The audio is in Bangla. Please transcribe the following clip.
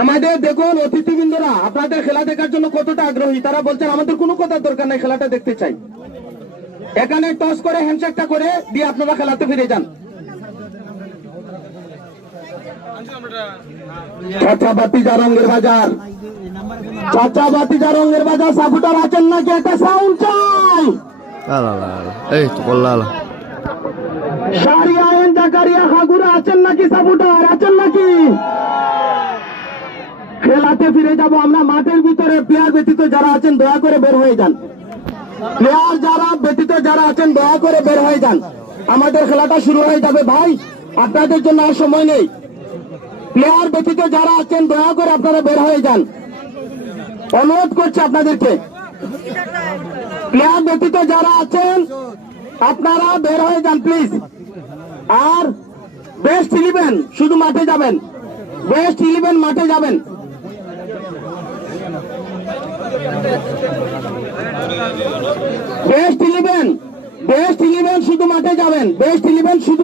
আমাদের দেখুন অতিথিবৃন্দরা আপনাদের খেলা দেখার জন্য কতটা আগ্রহী, তারা বলছেন আমাদের কোনো কথার দরকার নাই, খেলাটা দেখতে চাই। এখানে টস করে হ্যান্ডশেকটা করে দিয়ে আপনারা খেলাতে ফিরে যান। চাচা বাতিজা রঙের বাজার, চাচা বাতিজা রঙের বাজার সাপোর্টার আছেন নাকি? একটা সাউন্ড চাই। এই তো বললাম শারিয়া এন জাকারিয়া হাগুরা আছেন নাকি? সাপোর্টার আছেন নাকি? খেলাতে ফিরে যাব আমরা। মাঠের ভিতরে প্লেয়ার ব্যতীত যারা আছেন দয়া করে বের হয়ে যান। প্লেয়ার যারা ব্যতীত যারা আছেন দয়া করে বের হয়ে যান। আমাদের খেলাটা শুরু হয়ে যাবে ভাই, আপনাদের জন্য আর সময় নেই। প্লেয়ার ব্যতীত যারা আছেন দয়া করে আপনারা বের হয়ে যান, অনুরোধ করছি আপনাদেরকে। প্লেয়ার ব্যতীত যারা আছেন আপনারা বের হয়ে যান প্লিজ। আর বেস্ট 11 শুধু মাঠে যাবেন, বেস্ট 11 মাঠে যাবেন। বেস্ট 11 শুধু মাঠে যাবেন, বেস্ট 11 শুধু